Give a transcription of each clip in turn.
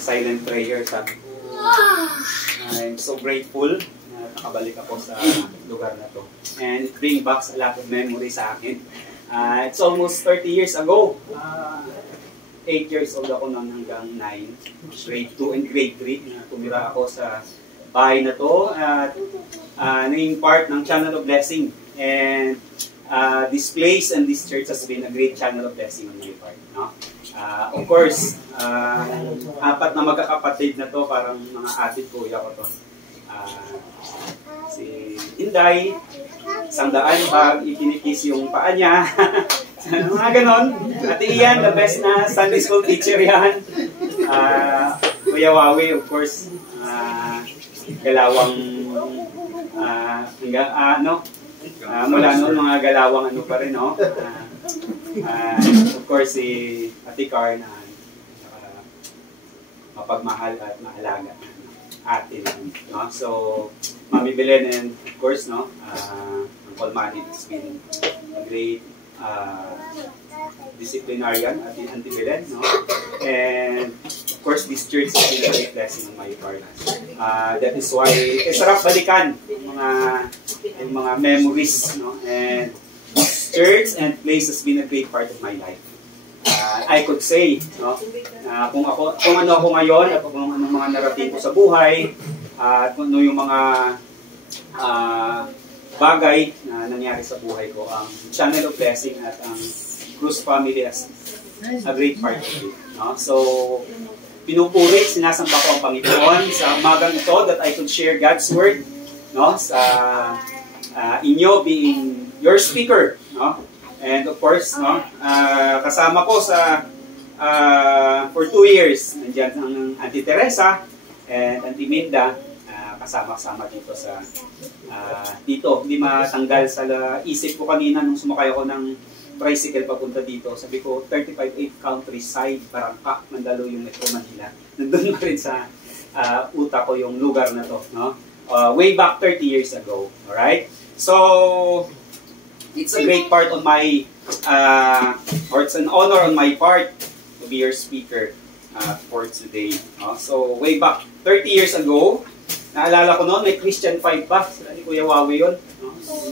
silent prayer. Sabi ko, I'm so grateful na nakabalik ako sa lugar na to. And it brings back a lot of memories sa akin. It's almost 30 years ago. 8 years old ako noon hanggang 9. Grade 2 and grade 3. Tumira ako sa bahay na to. At naging part ng Channel of Blessing. And this place and this church has been a great channel of blessing on my part. No? Of course, apat na magkakapatid na to, parang mga atid kuya ko to. Si Inday, sandaan pag ikinikis yung paa niya. Mga ganon. At iyan, the best na Sunday school teacher yan. Kuya Wawi, of course, galawang mula noon mga galawang ano pa rin, no? Of course, si Ate Car na mapagmahal at mahalaga atin, no? So, Mami Belen and of course, no, Uncle Manny has been a great disciplinarian at Auntie Belen, no? And of course, this church has been a great blessing on my part. That is why, sarap balikan yung mga memories, no? And church and place has been a great part of my life. I could say, no, kung ano ako ngayon at kung anong mga naratibo sa buhay at kung ano yung mga bagay na nangyari sa buhay ko, ang Channel of Blessing at ang Cruz family has a great part of it, no? So, pinupuri, sinasamba ko ang Panginoon sa umagang ito that I could share God's Word, no, sa inyo being your speaker, no? And of course, no, kasama ko sa for 2 years nandiyan ang Auntie Teresa and Auntie Minda, kasama-sama dito sa dito. Hindi matanggal sa isip ko kanina nung sumakay ako ng tricycle papunta dito. Sabi ko 35-8 countryside, Barangka, Mandaluyong, Metro Manila. Nandun pa rin sa utak ko yung lugar na to, no? Way back 30 years ago. Alright? So, it's a great part on my, or it's an honor on my part to be your speaker for today. So, way back 30 years ago, naalala ko noon, may Christian 5 pa. Sila ni Kuya Wawi yun.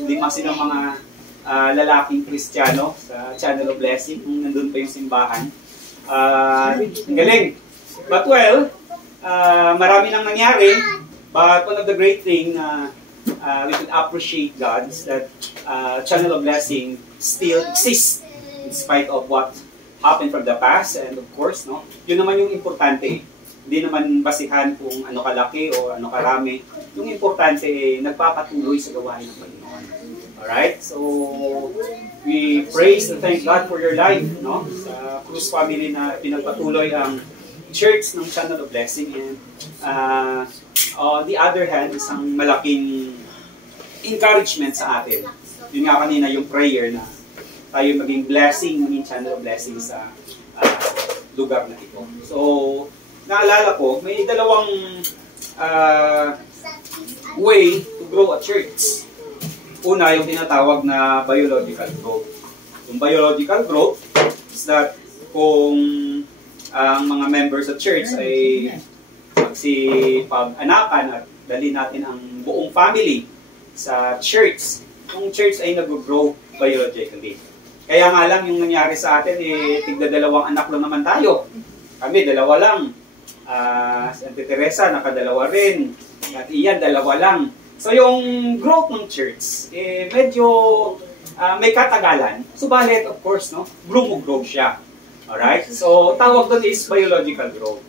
5 silang mga lalaking Kristiyano sa Channel of Blessing. Nandun pa yung simbahan. Ang galing. But well, marami nang nangyari. But one of the great thing we could appreciate God is that Channel of Blessing still exists in spite of what happened from the past. And of course, no, yun naman yung importante. Hindi naman basihan kung ano kalaki o ano karami. Yung importante, nagpapatuloy sa gawain ng Panginoon. Alright? So, we praise and thank God for your life, no? Sa Cruz family na pinagpatuloy ang church ng Channel of Blessing. And on the other hand, isang malaking encouragement sa atin. Yun nga kanina, yung prayer na tayo maging blessing, maging Channel of Blessing sa lugar na ito. So, naalala ko, may dalawang way to grow a church. Una, yung tinatawag na biological growth. Yung biological growth is that kung ang mga members sa church ay magsipag-anakan at dali natin ang buong family sa church, yung church ay nag-grow biologically. Kaya nga lang yung nangyari sa atin, tigda 2 anak lang naman tayo. Kami, 2 lang. Si Auntie Teresa, nakadalawa rin. At iyan, 2 lang. So yung growth ng church, medyo may katagalan. Subalit, of course, no, grow siya. Alright? So, tawag doon is biological growth.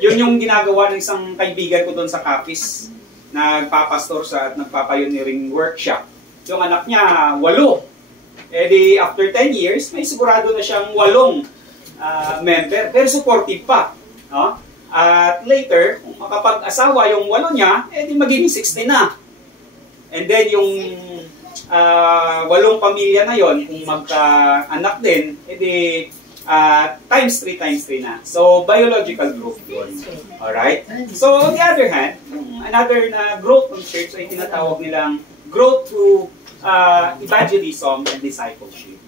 Yun yung ginagawa ng isang kaibigan ko doon sa Capiz. Nagpapastor sa at nagpapayoniering workshop. Yung anak niya, 8. Di after 10 years, may sigurado na siyang 8 member. Pero supportive pa. No? At later, kung makapag-asawa yung 8 niya, di magiging 60 na. And then yung 8 pamilya na yon, kung magka-anak din, times 3 na. So, biological growth yun. Alright? So, on the other hand, another na growth ng church ay tinatawag nilang growth through evangelism and discipleship.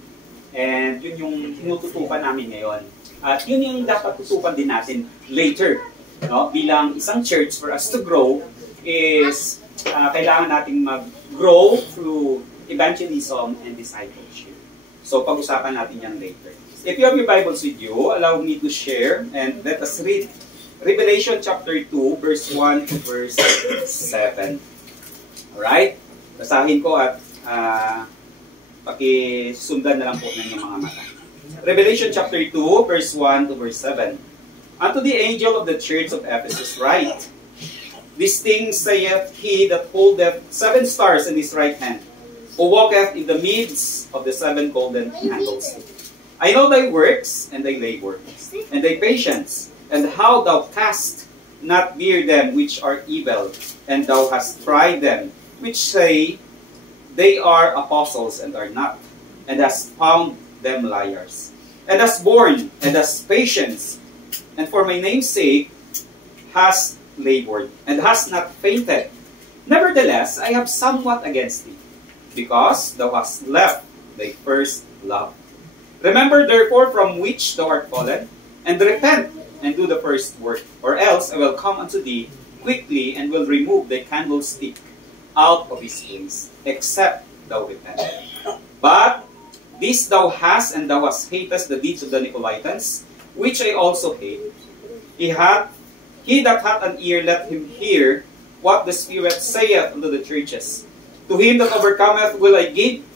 And yun yung tinututukan namin ngayon. At yun yung dapat tutukan din natin later no, bilang isang church, for us to grow, is kailangan nating mag-grow through evangelism and discipleship. So, pag-usapan natin yan later. If you have your Bibles with you, allow me to share and let us read Revelation chapter 2, verse 1 to verse 7. Alright? Basahin ko at pakisundan na lang po ng mga mata. Revelation chapter 2, verse 1 to verse 7. Unto the angel of the church of Ephesus write, These things saith he that holdeth 7 stars in his right hand, who walketh in the midst of the 7 golden candlesticks. I know thy works, and thy labor, and thy patience, and how thou canst not bear them which are evil, and thou hast tried them, which say they are apostles and are not, and hast found them liars, and hast borne, and hast patience, and for my name's sake hast labored, and hast not fainted. Nevertheless, I have somewhat against thee, because thou hast left thy first love. Remember therefore from which thou art fallen, and repent, and do the first work, or else I will come unto thee quickly, and will remove thy candlestick out of his place, except thou repent. But this thou hast, and thou hast hatest the deeds of the Nicolaitans, which I also hate. He that hath an ear, let him hear what the Spirit saith unto the churches. To him that overcometh will I give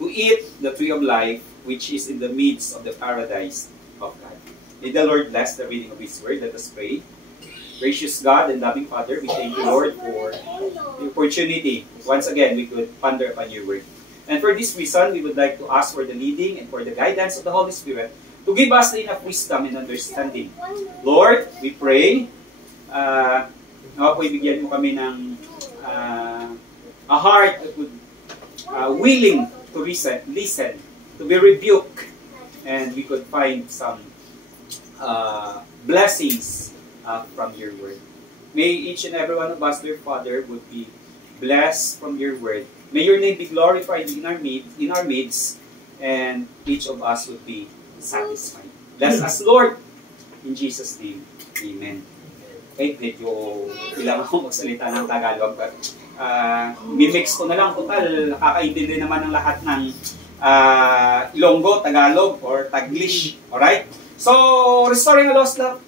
to eat the tree of life, which is in the midst of the paradise of God. May the Lord bless the reading of His Word. Let us pray. Gracious God and loving Father, we thank you, Lord, for the opportunity. Once again, we could ponder upon your Word. And for this reason, we would like to ask for the leading and for the guidance of the Holy Spirit to give us enough wisdom and understanding. Lord, we pray, bigyan mo kami ng a heart that would willing to listen, to be rebuked, and we could find some blessings from your word. May each and every one of us, dear Father, would be blessed from your word. May your name be glorified in our midst, and each of us would be satisfied. Bless us, Lord, in Jesus' name. Amen. Okay, medyo kailangan akong magsalita ng Tagalog, but mimix ko na lang, total, nakakaintindi naman ng lahat ng Ilonggo, Tagalog, or Taglish. Alright? So, restoring a lost love.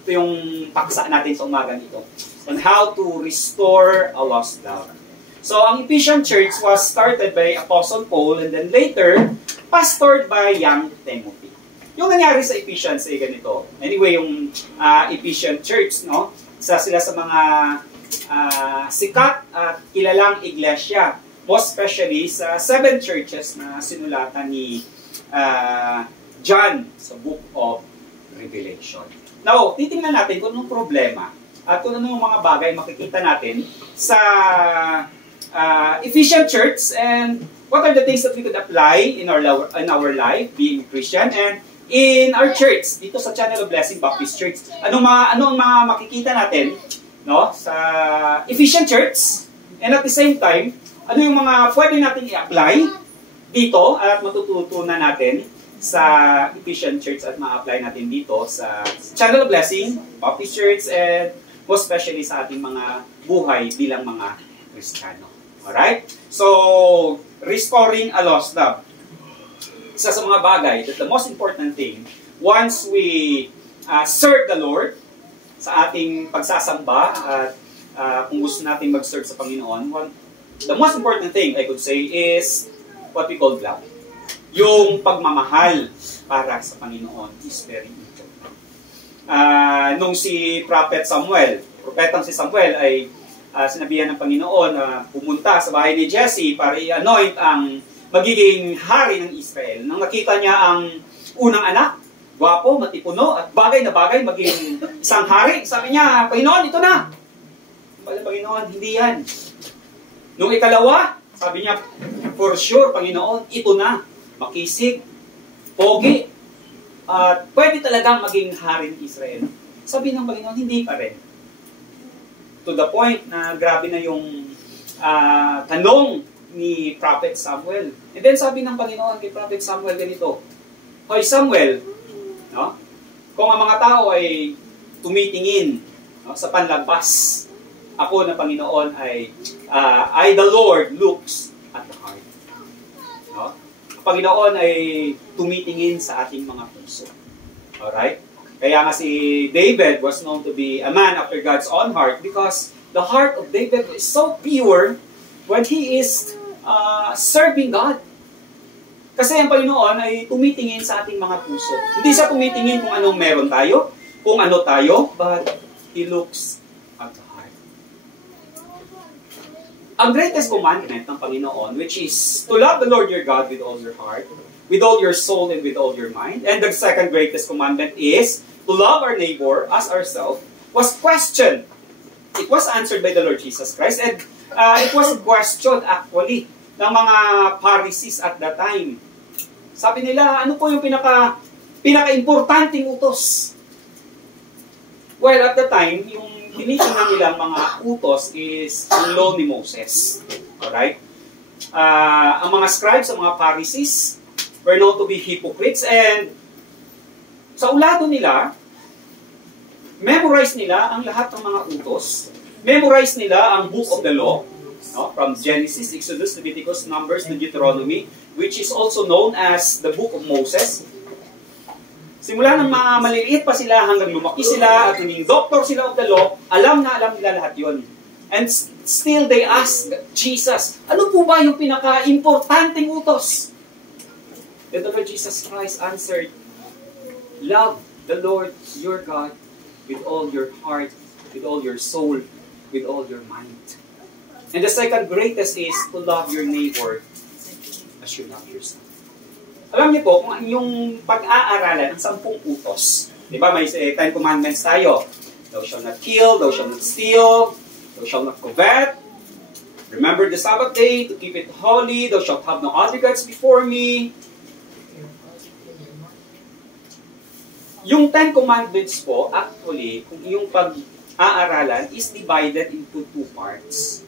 Ito yung paksa natin sa umaga nito. On how to restore a lost love. So, ang Ephesian church was started by Apostle Paul and then later, pastored by young Timothy. Yung nangyari sa Ephesians ay ganito. Anyway, yung Ephesian church, no? Isa sila sa mga sikat at kilalang iglesia. Most especially sa 7 churches na sinulatan ni John sa Book of Revelation. Now, titingnan natin kung anong problema at kung anong mga bagay makikita natin sa Ephesian church and what are the things that we could apply in our life being Christian and in our church dito sa Channel of Blessing Baptist Church. Ano ang mga makikita natin, no, sa Ephesian church, and at the same time, ano yung mga pwede natin i-apply dito at matututunan natin sa Ephesian church at ma-apply natin dito sa Channel of Blessing Baptist Church and most especially sa ating mga buhay bilang mga Kristiyano. Alright? So, restoring a lost love. Isa sa mga bagay that the most important thing, once we serve the Lord sa ating pagsasamba at kung gusto natin mag-serve sa Panginoon, the most important thing I could say is what we call love. Yung pagmamahal para sa Panginoon is very important. Nung si Prophet Samuel, propetang si Samuel ay sinabihan ng Panginoon na pumunta sa bahay ni Jesse para i-anoint ang magiging hari ng Israel. Nang nakita niya ang unang anak, gwapo, matipuno, at bagay na bagay maging isang hari, sabi niya, Panginoon, ito na. Panginoon, hindi yan. Nung ikalawa, sabi niya, for sure, Panginoon, ito na. Makisig, pogi, at pwede talagang maging hari ng Israel. Sabi ng Panginoon, hindi pa rin. To the point na grabe na yung tanong ni Prophet Samuel. And then sabi ng Panginoon kay Prophet Samuel ganito, Hoy Samuel, no? Kung ang mga tao ay tumitingin No? Sa panlabas, ako na Panginoon ay the Lord looks at the heart. No? Ang Panginoon ay tumitingin sa ating mga puso. Alright? Kaya nga si David was known to be a man after God's own heart because the heart of David is so pure when he is serving God. Kasi ang Panginoon ay tumitingin sa ating mga puso. Hindi siya tumitingin kung anong meron tayo, kung ano tayo, but He looks at the heart. Ang greatest commandment ng Panginoon, which is to love the Lord your God with all your heart, with all your soul, and with all your mind. And the second greatest commandment is to love our neighbor as ourselves, was questioned. It was answered by the Lord Jesus Christ, and it was questioned actually ng mga Pharisees at that time. Sabi nila, ano po yung pinaka-importanting utos? Well, at the time, yung tinitingnan nilang mga utos is yung law ni Moses. Alright? Ang mga scribes, ang mga Pharisees, were known to be hypocrites, and sa ulado nila, memorize nila ang lahat ng mga utos. Memorize nila ang book of the law, no? From Genesis, Exodus, Leviticus, Numbers, and Deuteronomy, which is also known as the book of Moses. Simula ng mga maliliit pa sila hanggang lumaki sila at naging doctor sila of the law, alam nila lahat yon. And still they ask Jesus, ano po ba yung pinaka-importanting utos? And the Lord Jesus Christ answered, love the Lord your God with all your heart, with all your soul, with all your mind. And the second greatest is to love your neighbor as you love yourself. Alam niyo po, kung yung pag-aaralan ng 10 utos, di ba may 10 commandments tayo. Thou shalt not kill, thou shalt not steal, thou shalt not covet. Remember the Sabbath day to keep it holy, thou shalt have no other gods before me. Yung 10 commandments po, actually, kung yung pag-aaralan is divided into 2 parts.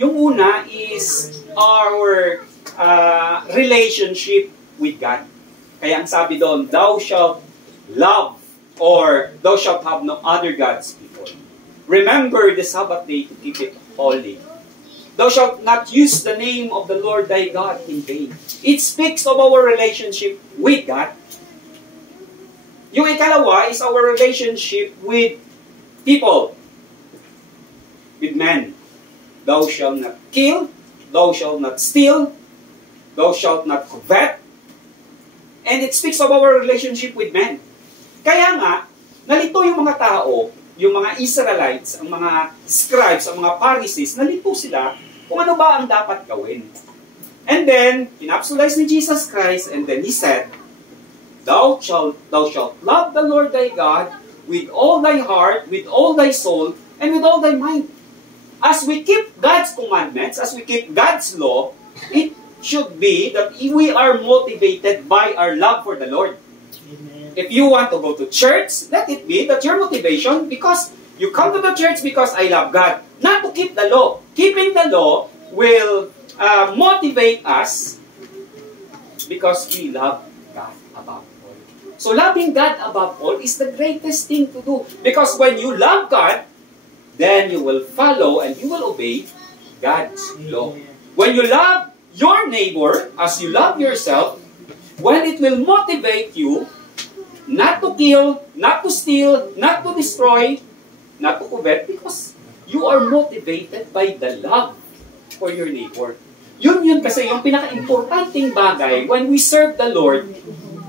Yung una is our relationship with God. Kaya ang sabi doon, thou shalt love or thou shalt have no other gods before me. Remember the Sabbath day to keep it holy. Thou shalt not use the name of the Lord thy God in vain. It speaks of our relationship with God. Yung ikalawa is our relationship with people, with men. Thou shalt not kill, thou shalt not steal, thou shalt not covet. And it speaks of our relationship with men. Kaya nga, nalito yung mga tao, yung mga Israelites, ang mga scribes, ang mga Pharisees, nalito sila kung ano ba ang dapat gawin. And then, kinapsulize ni Jesus Christ, and then He said, Thou shalt love the Lord thy God with all thy heart, with all thy soul, and with all thy mind. As we keep God's commandments, as we keep God's law, it should be that we are motivated by our love for the Lord. Amen. If you want to go to church, let it be that your motivation because you come to the church because I love God, not to keep the law. Keeping the law will motivate us because we love God above all. So loving God above all is the greatest thing to do. Because when you love God, then you will follow and you will obey God's law. When you love your neighbor as you love yourself, when it will motivate you not to kill, not to steal, not to destroy, not to covet, because you are motivated by the love for your neighbor. Yun kasi yung pinaka-importanting bagay when we serve the Lord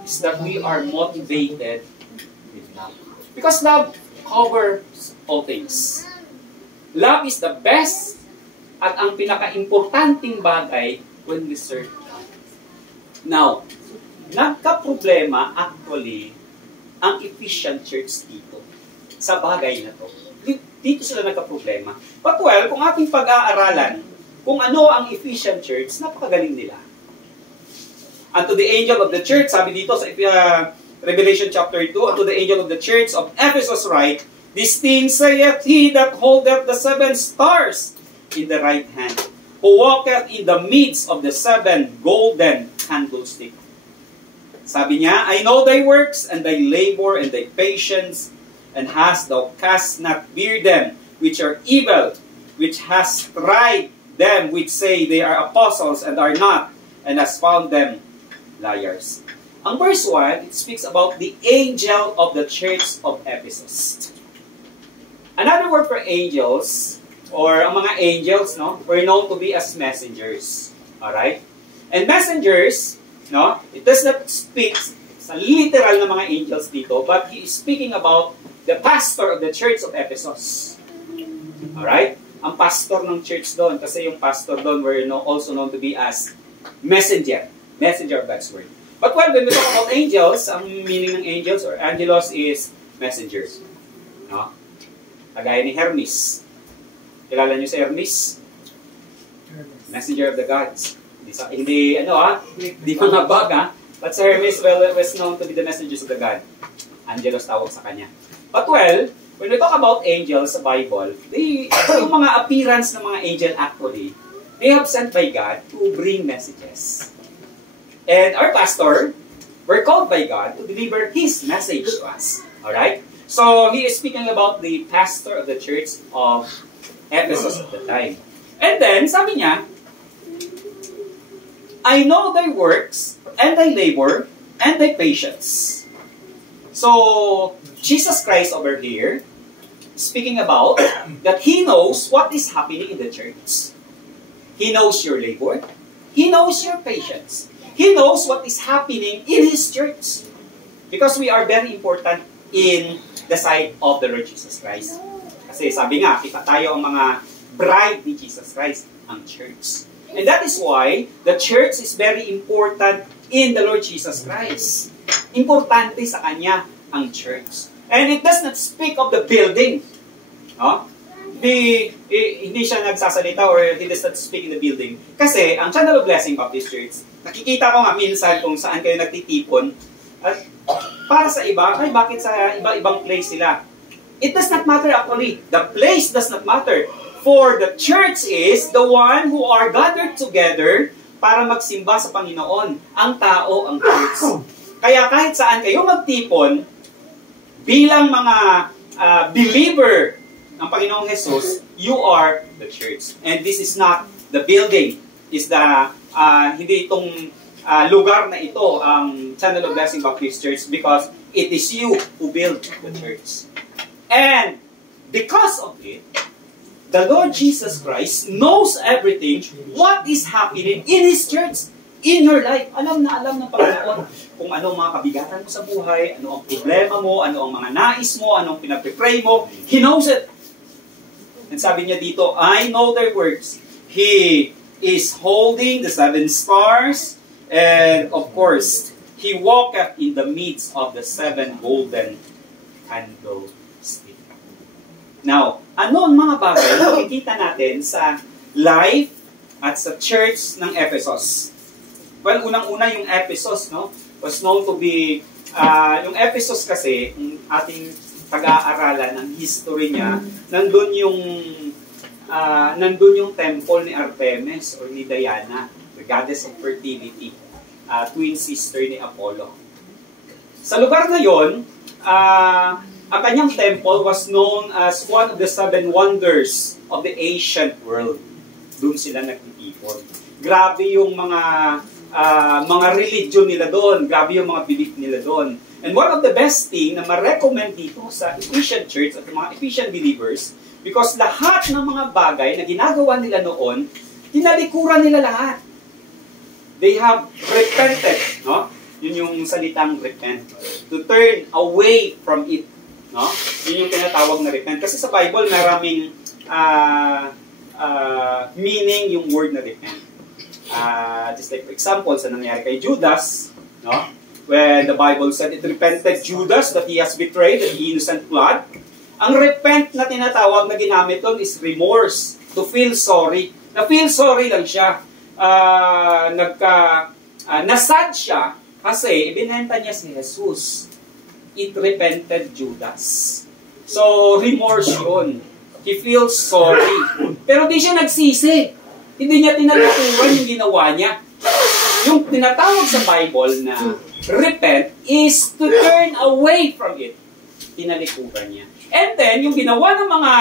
is that we are motivated with love. Because love covers all things. Love is the best at ang pinaka-importanting bagay when we serve God. Now, nagka-problema actually ang Ephesian Church dito sa bagay na to. Dito sila nagka-problema. But well, kung ating pag-aaralan kung ano ang Ephesian Church, napakagaling nila. And to the angel of the church, sabi dito sa Revelation chapter 2, and to the angel of the church of Ephesus write, These things saith he that holdeth the 7 stars in the right hand, who walketh in the midst of the 7 golden candlesticks. Sabi niya, I know thy works, and thy labor, and thy patience, And hast thou cast not fear them which are evil, which hast tried them which say they are apostles and are not, and hast found them liars. Ang verse 1, it speaks about the angel of the church of Ephesus. Another word for angels, or ang mga angels, no, were known to be as messengers. Alright? And messengers, no, it does not speak sa literal na mga angels dito, but he is speaking about the pastor of the church of Ephesus. Alright? Ang pastor ng church doon, kasi yung pastor doon were also known to be as messenger. Messenger of God's word. But when we talk about angels, ang meaning ng angels or angelos is messengers. No? Kagaya ni Hermes. Kilala niyo si Hermes? Messenger of the gods. Hindi mga bag, ha? But si Hermes was known to be the messengers of the God. Angelos tawag sa kanya. But when we talk about angels sa Bible, yung mga appearance ng mga angel actually, they have sent by God to bring messages. And our pastor, we're called by God to deliver His message to us. Alright? So, he is speaking about the pastor of the church of Ephesus at the time. And then, sabi niya, I know thy works, and thy labor, and thy patience. So, Jesus Christ over here, speaking about that He knows what is happening in the church. He knows your labor. He knows your patience. He knows what is happening in His church. Because we are very important in the sight of the Lord Jesus Christ. Kasi sabi nga, kita tayo ang mga bride ni Jesus Christ, ang church. And that is why the church is very important in the Lord Jesus Christ. Importante sa Kanya ang church. And it does not speak of the building. No? Hindi siya nagsasalita or he does not speak in the building. Kasi ang Channel of Blessing Baptist Church, nakikita ko nga minsan kung saan kayo nagtitipon. At para sa iba, ay bakit sa iba-ibang place sila? It does not matter actually. The place does not matter. For the church is the one who are gathered together para magsimba sa Panginoon. Ang tao, ang church. Kaya kahit saan kayo magtipon, bilang mga believer ng Panginoong Jesus, you are the church. And this is not the building. Is the hindi itong lugar na ito ang Channel of Blessing Baptist Church because it is you who build the church. And because of it, the Lord Jesus Christ knows everything, what is happening in His church, in your life. Alam ng Panginoon kung ano ang mga kabigatan mo sa buhay, ano ang problema mo, ano ang mga nais mo, ano ang pinag-pray mo. He knows it. And sabi niya dito, I know their works. He is holding the 7 stars, and of course, He walketh in the midst of the 7 golden candlesticks. Now, ano ang mga bagay na makikita natin sa life at sa church ng Ephesus? Well, unang-una yung Ephesus, no, was known to be, yung Ephesus kasi, yung ating pag-aaralan ng history niya, nandun yung temple ni Artemis or ni Diana, the goddess of fertility, twin sister ni Apollo. Sa lugar na yon, ang kanyang temple was known as one of the 7 wonders of the ancient world. Doon sila nagtitipon. Grabe yung mga religion nila doon. Grabe yung mga belief nila doon. And one of the best thing na ma-recommend dito sa Ephesian Church at mga Ephesian believers, because lahat ng mga bagay na ginagawa nila noon, tinalikuran nila lahat. They have repented, no? Yun yung salitang repent. To turn away from it. No? Yun yung tinatawag na repent. Kasi sa Bible, maraming meaning yung word na repent. Just like for example, sa nangyari kay Judas, no? When the Bible said, it repented Judas that he has betrayed the innocent blood. Ang repent na tinatawag na ginamit doon is remorse. To feel sorry. Na-feel sorry lang siya. Nasad siya kasi ibinenta niya si Jesus. It repented Judas. So, remorse yun. He feels sorry. Pero di siya nagsisi. Hindi niya tinalikuran yung ginawa niya. Yung tinatawag sa Bible na repent is to turn away from it. tinalikuran niya. And then, yung ginawa ng mga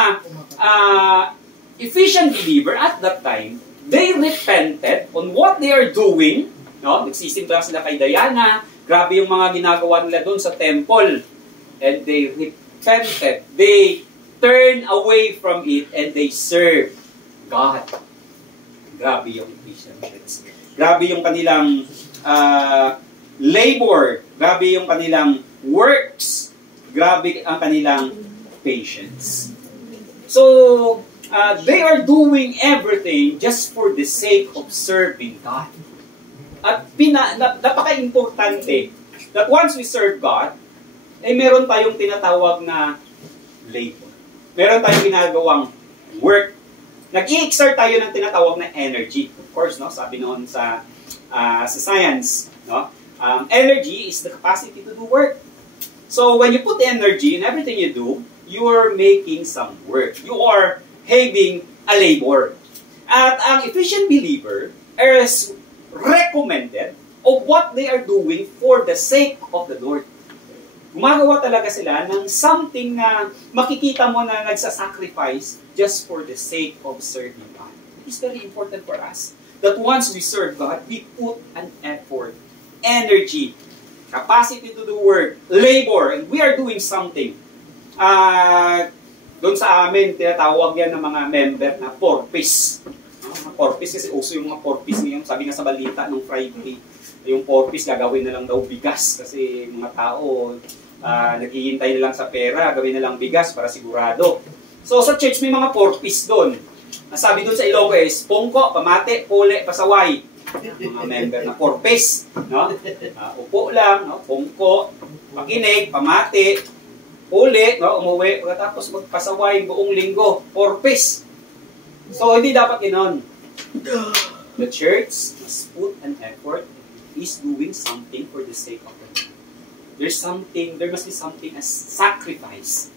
Ephesian believer at that time, they repented on what they are doing. No? Nagsisimba sila kay Diana. Grabe yung mga ginagawa nila doon sa temple. And they repented. They turned away from it and they served God. Grabe yung Ephesian church. Grabe yung kanilang labor. Grabe yung kanilang works. Grabe ang kanilang patience. So, they are doing everything just for the sake of serving God. At napaka-importante that once we serve God, meron tayong tinatawag na labor. Meron tayong ginagawang work. Nag-i-exert tayo ng tinatawag na energy. Of course, no, sabi noon sa science, no, energy is the capacity to do work. So when you put energy in everything you do, you are making some work. You are having a labor. At ang Ephesian believer is recommended of what they are doing for the sake of the Lord. Gumagawa talaga sila ng something na makikita mo na nagsasacrifice just for the sake of serving God. It is very important for us that once we serve God, we put an effort, energy, capacity to do work, labor, and we are doing something. Doon sa amin, tinatawag yan ng mga member na porpoise. Porpoise kasi uso yung mga porpoise ngayon. Sabi nga sa balita nung Friday, yung porpoise gagawin na lang daw bigas kasi mga tao naghihintay na lang sa pera, gawin na lang bigas para sigurado. So sa church may mga porpoise doon. Sabi doon sa Ilonggo is pongko, pamate, pule, pasaway. Mga member na porpoise, no? Upo lang, no? Pongko, makinig, pamate, pule, no? Umuwi, pagkatapos magpasaway buong linggo, porpoise. So hindi dapat ganoon. The church must put an effort, is doing something for the sake of the Lord. There must be something as sacrifice.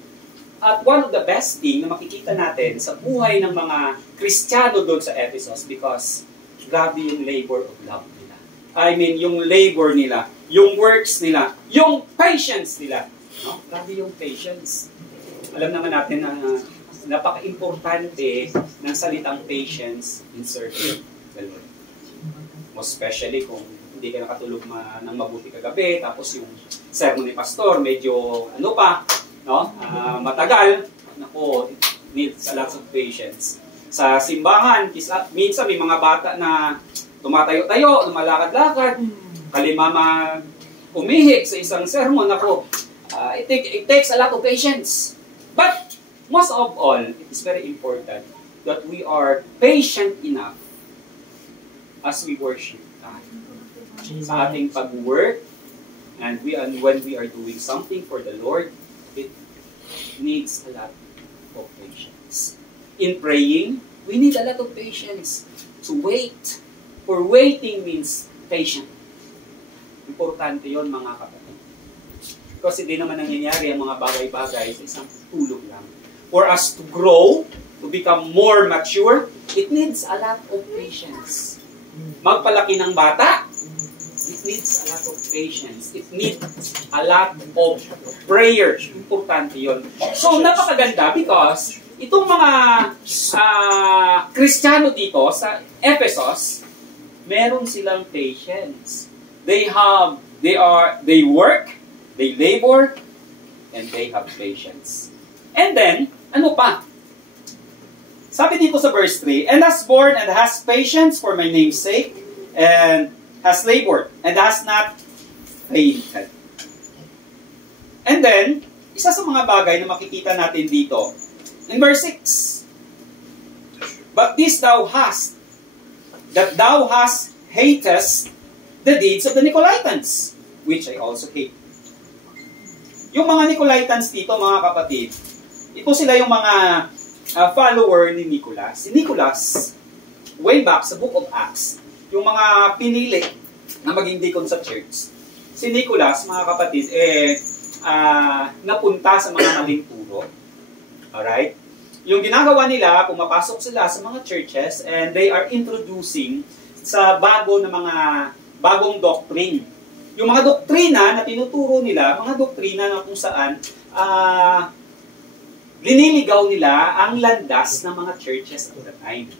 At one of the best thing na makikita natin sa buhay ng mga Kristiyano doon sa Ephesus because grabe yung labor of love nila. I mean, yung labor nila, yung works nila, yung patience nila. No? Grabe yung patience. Alam naman natin na napaka-importante ng salitang patience in serving the Lord. Most especially kung hindi ka nakatulog ng mabuti kagabi, tapos yung sermon ni pastor, medyo matagal. Naku, it needs a lot of patience. Sa simbahan, minsan may mga bata na tumatayo-tayo, lumalakad-lakad, kalimama umihi sa isang sermon. Naku, it takes a lot of patience. But, most of all, it is very important that we are patient enough as we worship God. Sa ating pag-work, and when we are doing something for the Lord, it needs a lot of patience. In praying, we need a lot of patience to wait. For waiting means patient. Importante yon mga kapatid. Kasi hindi naman nangyayari ang mga bagay-bagay sa isang tulog lang. For us to grow, to become more mature, it needs a lot of patience. Magpalaki ng bata, it needs a lot of patience. It needs a lot of prayer. Importante yun. So, napakaganda because itong mga Kristiyano dito sa Ephesus, meron silang patience. They work, they labor, and they have patience. And then, ano pa? Sabi dito sa verse 3, and has borne and has patience for my name's sake, and has labored, and has not fainted. And then, isa sa mga bagay na makikita natin dito, in verse 6, but this thou hast, that thou hast hatest the deeds of the Nicolaitans, which I also hate. Yung mga Nicolaitans dito, mga kapatid, ito sila yung mga follower ni Nicolas. Si Nicolas, way back sa Book of Acts, yung mga pinili na maging deacon sa church. Si Nicolas, mga kapatid, napunta sa mga maling turo. Alright? Yung ginagawa nila, pumapasok sila sa mga churches and they are introducing sa bagong doctrine. Yung mga doktrina na tinuturo nila, mga doktrina na kung saan liniligaw nila ang landas ng mga churches at the time.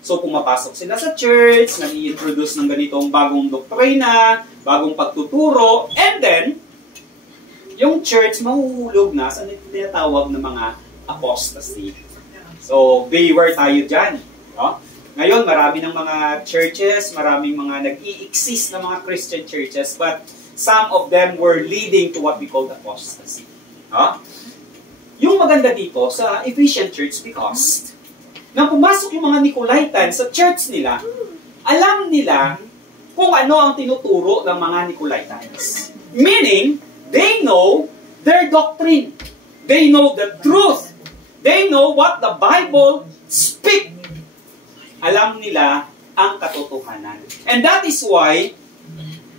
So, pumapasok sila sa church, nag-i-introduce ng ganitong bagong doktrina, bagong pagtuturo, and then, yung church mahuhulog na sa tinatawag ng mga apostasy. So, beware tayo dyan. No? Ngayon, marami ng mga churches, maraming mga nag-i-exist na mga Christian churches, but some of them were leading to what we call apostasy. No? Yung maganda dito sa Ephesian Church, because nang pumasok yung mga Nicolaitans sa church nila, alam nila kung ano ang tinuturo ng mga Nicolaitans. Meaning, they know their doctrine. They know the truth. They know what the Bible speaks. Alam nila ang katotohanan. And that is why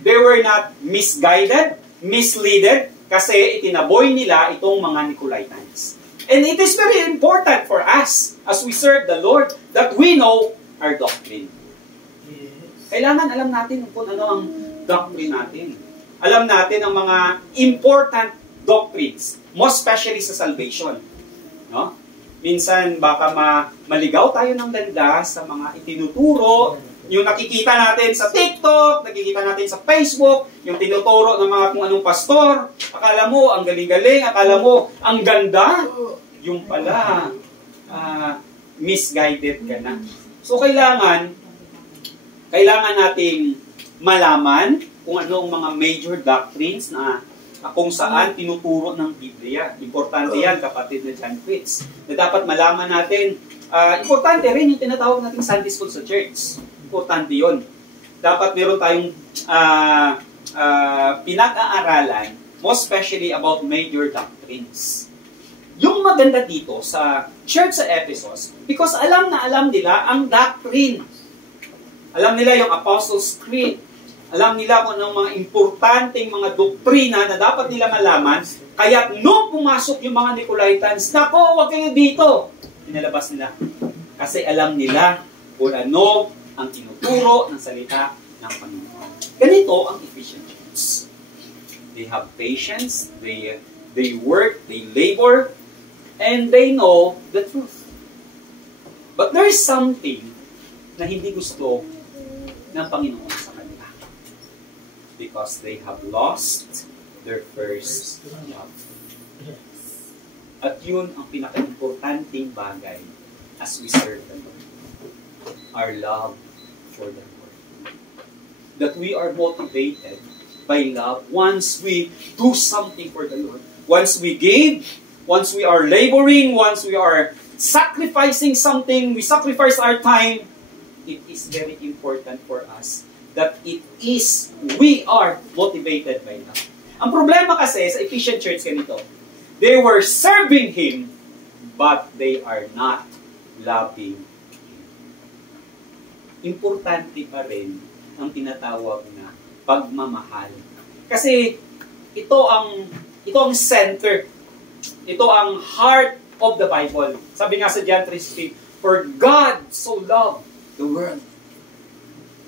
they were not misguided, misleaded, kasi itinaboy nila itong mga Nicolaitans. And it is very important for us, as we serve the Lord, that we know our doctrine. Kailangan alam natin kung ano ang doctrine natin. Alam natin ang mga important doctrines, most especially sa salvation. No? Minsan, baka maligaw tayo ng landas sa mga itinuturo, yung nakikita natin sa TikTok, nakikita natin sa Facebook, yung tinuturo ng mga kung anong pastor, akala mo ang galing-galing, akala mo ang ganda, yung pala, misguided ka na. So, kailangan nating malaman kung ano ang mga major doctrines na kung saan tinuturo ng Biblia. Importante yan, kapatid na John Fritz. Na dapat malaman natin, importante rin yung tinatawag nating Sunday School sa church. Importante yun. Dapat meron tayong pinag-aaralan, most especially about major doctrines. Yung maganda dito sa church sa Ephesus, because alam na alam nila ang doctrine. Alam nila yung Apostles' Creed. Alam nila kung anong mga importanteng mga doktrina na dapat nila malaman. Kaya nung pumasok yung mga Nicolaitans, nako, wag kayo dito. Pinalabas nila. Kasi alam nila kung ano ang tinuturo ng salita ng Panginoon. Ganito ang Ephesian Church. They have patience, they work, they labor, and they know the truth. But there is something na hindi gusto ng Panginoon sa kanila. Because they have lost their first love. At yun ang pinaka-importanting bagay as we serve the Lord. Our love for the Lord. That we are motivated by love once we do something for the Lord. Once we give, once we are laboring, once we are sacrificing something, we sacrifice our time, it is very important for us that we are motivated by love. Ang problema kasi sa Ephesian Church ganito, they were serving Him, but they are not loving Him. Importante pa rin ang tinatawag na pagmamahal. Kasi ito ang center. Ito ang heart of the Bible. Sabi nga sa John 3:16, for God so loved the world.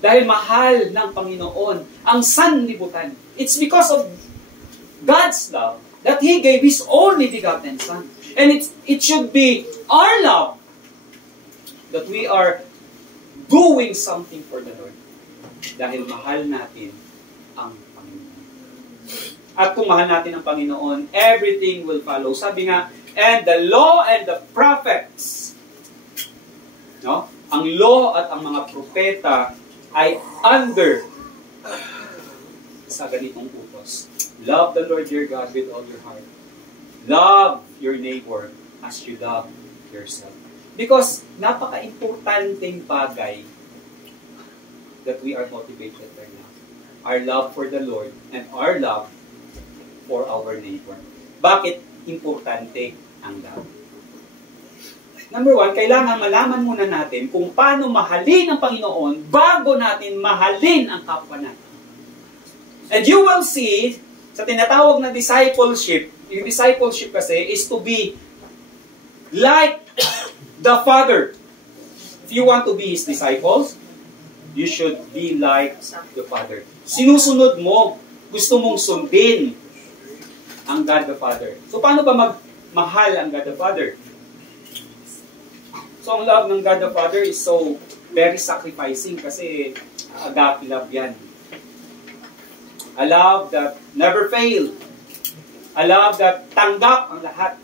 Dahil mahal ng Panginoon ang sanlibutan. It's because of God's love that He gave His only begotten Son. And it should be our love that we are doing something for the Lord. Dahil mahal natin ang Panginoon. At kung mahal natin ang Panginoon, everything will follow. Sabi nga, and the law and the prophets. No? Ang law at ang mga propeta ay under sa ganitong utos. Love the Lord your God with all your heart. Love your neighbor as you love yourself. Because napaka-importanting bagay that we are motivated by love. Our love for the Lord and our love for our neighbor. Bakit importante ang love? Number one, kailangan malaman muna natin kung paano mahalin ang Panginoon bago natin mahalin ang kapwa natin. And you will see, sa tinatawag na discipleship, yung discipleship kasi is to be like the Father. If you want to be His disciples, you should be like the Father. Sinusunod mo, gusto mong sundin ang God the Father. So paano ba magmahal ang God the Father? So ang love ng God the Father is so very sacrificing kasi agape love yan. A love that never fail. A love that tanggap ang lahat.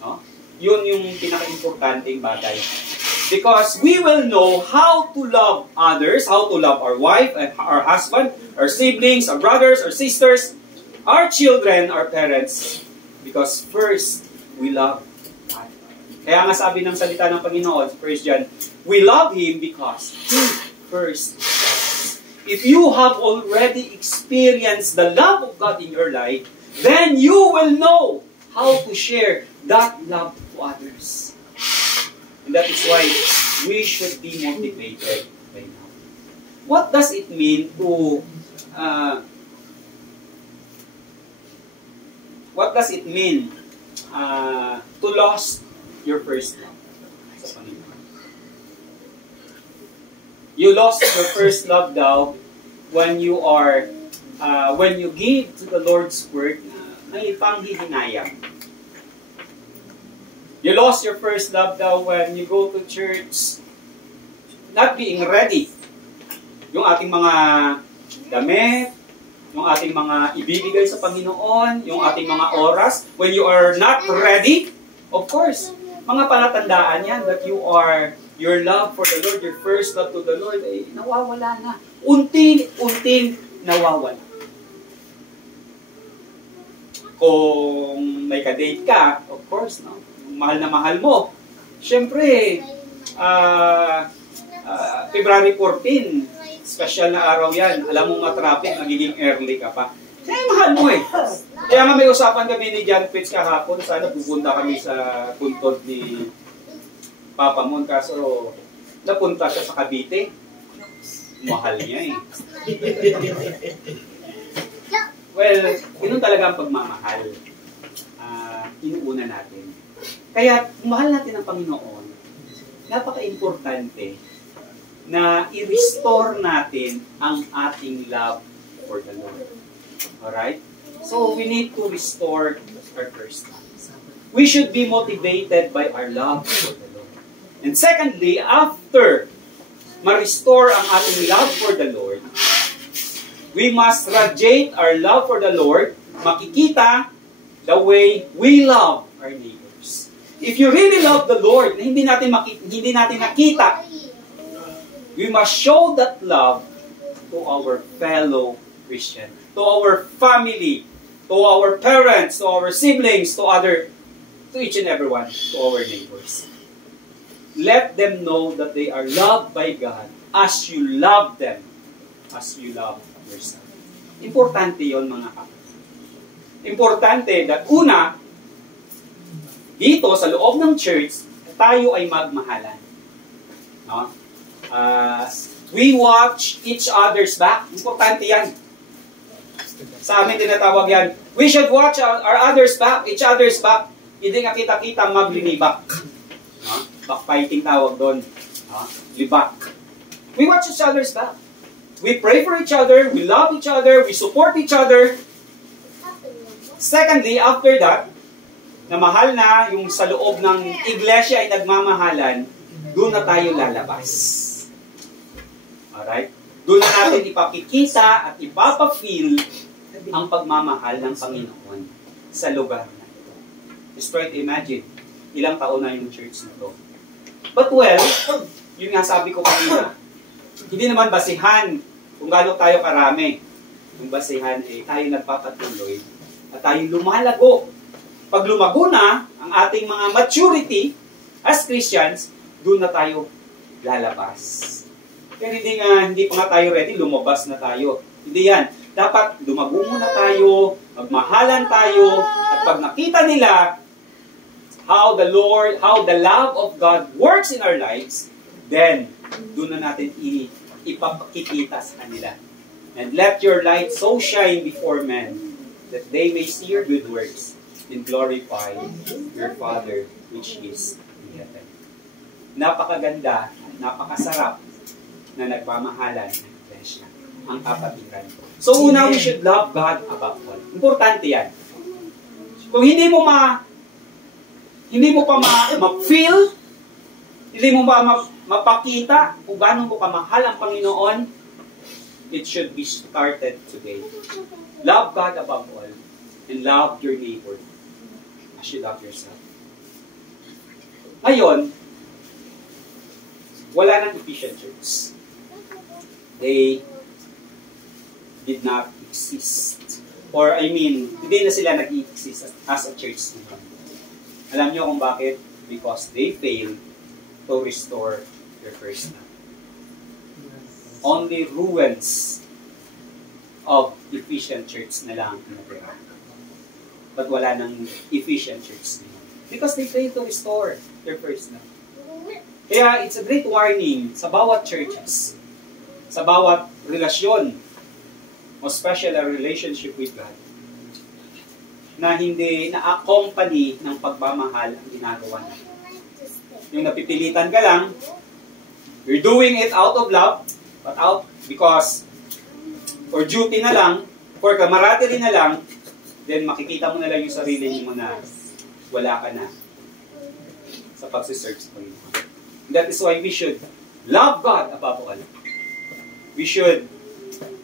No? Yun yung pinaka-importanting bagay. Because we will know how to love others, how to love our wife, our husband, our siblings, our brothers, our sisters, our children, our parents. Because first, we love God. Kaya nga sabi ng salita ng Panginoon, 1 John, we love Him because He first loved us. If you have already experienced the love of God in your life, then you will know how to share that love to others. And that is why we should be motivated by now. What does it mean to lose your first love sa Panginoon? You lost your first love daw when you give to the Lord's work na may panghihinayang. You lost your first love daw when you go to church not being ready. Yung ating mga damit, yung ating mga ibibigay sa Panginoon, yung ating mga oras, when you are not ready, of course, mga palatandaan yan that your love for the Lord, your first love to the Lord, ay nawawala na. Unting-unting nawawala. Kung may ka-date ka, of course, no? Mahal na mahal mo. Siyempre, February 14, special na araw yan. Alam mo matraffic, magiging early ka pa. Mahal mo eh. Kaya nga may usapan kami ni John Fitz kahapon, sana pupunta kami sa puntod ni Papa Mon, kaso napunta siya sa Cavite. Mahal niya eh. Well, yun talaga ang pagmamahal. Inuuna natin. Kaya, mahal natin ang Panginoon, napaka-importante na i-restore natin ang ating love for the Lord. Alright? So, we need to restore our first love. We should be motivated by our love for the Lord. And secondly, after ma-restore ang ating love for the Lord, we must radiate our love for the Lord, makikita the way we love our neighbors. If you really love the Lord, na hindi natin nakita, we must show that love to our fellow Christian, to our family, to our parents, to our siblings, to each and everyone, to our neighbors. Let them know that they are loved by God as you love them, as you love yourself. Importante yon mga kapatid. Importante that una, dito sa loob ng church, tayo ay magmahalan. No? We watch each other's back. Importante yan. Sa amin tinatawag yan, we should watch our others back, each other's back. Hindi nga kita-kita maglinibak. No? Backfighting tawag doon. No? Libak. We watch each other's back. We pray for each other, we love each other, we support each other. Secondly, after that, na mahal na yung sa loob ng iglesia ay nagmamahalan, doon na tayo lalabas. Alright? Doon na natin ipakikita at ipapafeel ang pagmamahal ng Panginoon sa lugar na ito. Just try to imagine, ilang taon na yung church na to. But well, yun nga sabi ko kanina, hindi naman basihan kung gaano tayo karami. Yung basihan ay tayo nagpapatuloy at tayo lumalago. Pag lumago na ang ating mga maturity as Christians, doon na tayo lalabas. Pero hindi pa nga tayo ready, lumabas na tayo. Hindi yan. Dapat lumago muna tayo, magmahalan tayo, at pag nakita nila how the love of God works in our lives, then doon na natin ipapakikita sa kanila. And let your light so shine before men that they may see your good works and glorify your Father which is in heaven. Napakaganda, napakasarap na nagmamahalan ng iglesia, ang kapatiran. So una, we should love God above all. Importante yan. Kung hindi mo ma-feel, hindi mo pa mapakita kung gaano mo kamahal ang Panginoon, it should be started today. Love God above all, and love your neighbor as you love yourself. Ngayon, wala nang Ephesian church. They did not exist. Or I mean, hindi na sila nag-exist as a church naman. Alam niyo kung bakit? Because they failed to restore their first love. Only ruins of Ephesian church na lang natira. But wala nang Ephesian church na. Because they failed to restore their first love. Kaya it's a great warning sa bawat churches, sa bawat relasyon, o special a relationship with God, na hindi na-accompany ng pagmamahal ang ginagawa natin. Yung napipilitan ka lang, you're doing it out of love, but out because for duty na lang, for camaraderie na lang, then makikita mo na lang yung sarili mo na wala ka na sa pagsisearch sa Panginoon. That is why we should love God above all. We should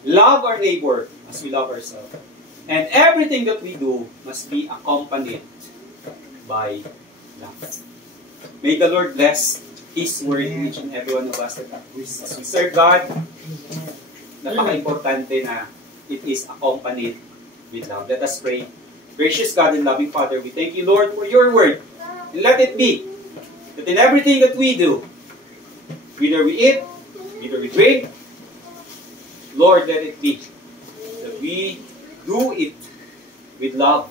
love our neighbor as we love ourselves. And everything that we do must be accompanied by love. May the Lord bless His word in each and every one of us that as we serve God. Napaka-importante na it is accompanied with love. Let us pray. Gracious God and loving Father, we thank you, Lord, for your word. And let it be that in everything that we do, whether we eat, whether we drink, Lord, let it be that we do it with love.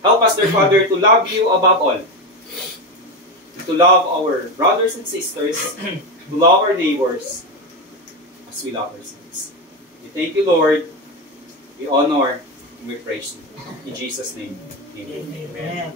Help us, dear Father, to love you above all. To love our brothers and sisters, to love our neighbors as we love ourselves. We thank you, Lord. We honor and we praise you. In Jesus' name, amen. Amen.